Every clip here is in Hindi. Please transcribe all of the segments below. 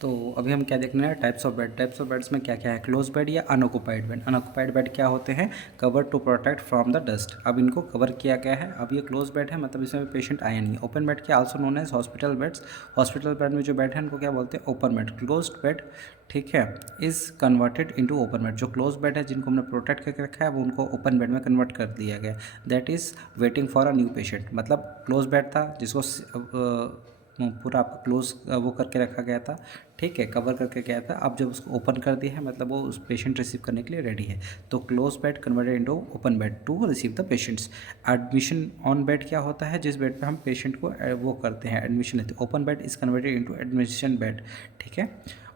तो अभी हम क्या देखने हैं, types of bed. Types of beds में क्या क्या है, क्लोज बेड या अनऑक्युपाइड बेड। अनऑक्युपाइड बेड क्या होते हैं, cover to protect from the dust. अब इनको कवर किया गया है। अब ये क्लोज बेड है, मतलब इसमें पेशेंट आया नहीं। ओपन बेड क्या also known as hospital beds. Hospital bed में जो बेड है उनको क्या बोलते हैं, ओपन बेड। क्लोज बेड, ठीक है, is converted into open bed. जो क्लोज बेड है जिनको हमने प्रोटेक्ट करके रखा है वो उनको ओपन बेड में कन्वर्ट कर दिया गया। That is waiting for a new patient. मतलब क्लोज बेड था जिसको पूरा आपका क्लोज वो करके रखा गया था, ठीक है, कवर करके गया था। अब जब उसको ओपन कर दिया है मतलब वो उस पेशेंट रिसीव करने के लिए रेडी है। तो close bed converted into open bed to receive the patients. Admission on bed क्या होता है, जिस बेड पे हम पेशेंट को वो करते हैं, एडमिशन लेते हैं। Open bed is converted into admission bed, ठीक है,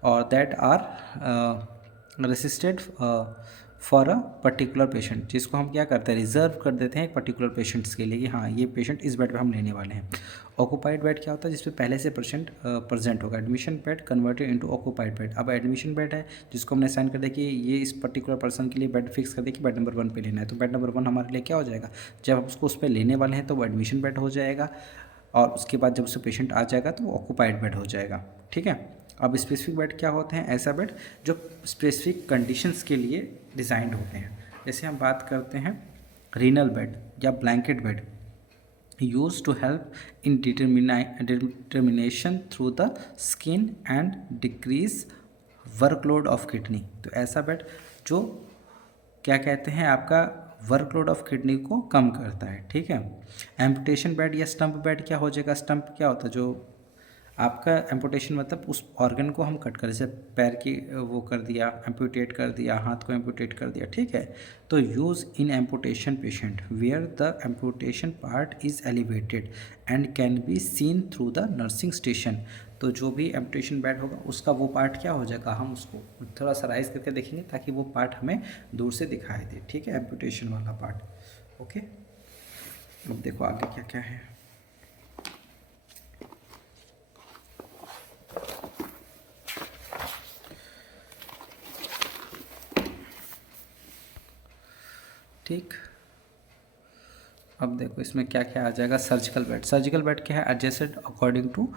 और that are resisted for a particular patient, जिसको हम क्या करते हैं, रिजर्व कर देते हैं एक पर्टिकुलर पेशेंट्स के लिए कि हाँ ये पेशेंट इस बेड पे हम लेने वाले हैं। ऑक्यूपाइड बेड क्या होता है, जिसपे पहले से पेशेंट प्रेजेंट होगा। Admission bed converted into occupied bed. अब एडमिशन बेड है जिसको हमने साइन कर दिया कि ये इस पर्टिकुलर पर्सन के लिए बेड फिक्स कर दिया कि बेड नंबर 1 पे लेना है। तो बेड नंबर 1 हमारे लिए क्या हो जाएगा, जब हम उसको उस पर लेने वाले हैं तो वो एडमिशन बेड हो जाएगा, और उसके बाद जब उससे पेशेंट आ जाएगा तो वो ऑक्यूपाइड बेड हो जाएगा, ठीक है। अब स्पेसिफिक बेड क्या होते हैं, ऐसा बेड जो स्पेसिफिक कंडीशंस के लिए डिज़ाइंड होते हैं। जैसे हम बात करते हैं रीनल बेड या blanket bed, use to help in determination through the skin and decrease workload of kidney. तो ऐसा बेड जो क्या कहते हैं, आपका वर्कलोड ऑफ किडनी को कम करता है, ठीक है। एम्पुटेशन बेड या स्टंप बेड क्या हो जाएगा, स्टंप क्या होता है, जो आपका एम्पुटेशन मतलब उस ऑर्गन को हम कट कर, जैसे पैर की वो कर दिया, एम्पुटेट कर दिया, हाथ को एम्पुटेट कर दिया, ठीक है। तो use in amputation patient where the amputation part is elevated and can be seen through the nursing station. तो जो भी एम्पुटेशन बेड होगा उसका वो पार्ट क्या हो जाएगा, हम उसको थोड़ा सा राइज करके देखेंगे ताकि वो पार्ट हमें दूर से दिखाई दे, ठीक है, एम्पुटेशन वाला पार्ट। ओके, अब देखो आगे क्या क्या है। ठीक, अब देखो इसमें क्या क्या आ जाएगा। Surgical bed. सर्जिकल बेड क्या है, adjusted according to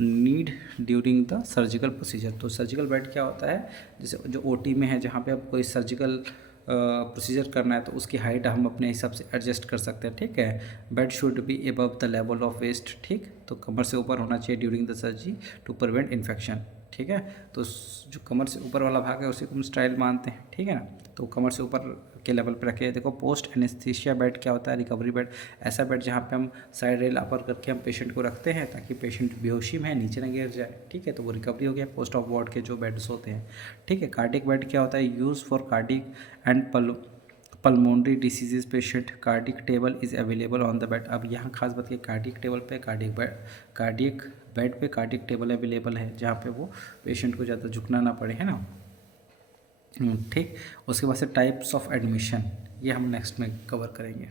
need during the surgical procedure. तो सर्जिकल बेड क्या होता है, जैसे जो ओटी में है जहाँ पे अब कोई सर्जिकल प्रोसीजर करना है तो उसकी हाइट हम अपने हिसाब से एडजस्ट कर सकते हैं, ठीक है। Bed should be above the level of waist, ठीक, तो कमर से ऊपर होना चाहिए during the surgery to prevent infection, ठीक है। तो जो कमर से ऊपर वाला भाग है उसी को हम स्टाइल मानते हैं, ठीक है ना। तो कमर से ऊपर के लेवल पे रखे। देखो पोस्ट एनेस्थीसिया बेड क्या होता है, रिकवरी बेड, ऐसा बेड जहाँ पे हम साइड रेल अपर करके हम पेशेंट को रखते हैं ताकि पेशेंट बेहोशी में है, नीचे न गिर जाए, ठीक है, तो वो रिकवरी हो गया। पोस्ट ऑफ वार्ड के जो बेड्स होते हैं, ठीक है। कार्डिक बेड क्या होता है, use for cardiac and pulmonary diseases patient. Cardiac table is available on the bed. अब यहाँ खास बात, कार्डिक टेबल पे कार्डिक बेड पे कार्डिक टेबल अवेलेबल है जहाँ पे वो पेशेंट को ज़्यादा झुकना ना पड़े, है ना, ठीक। उसके बाद से टाइप्स ऑफ एडमिशन, ये हम नेक्स्ट में कवर करेंगे।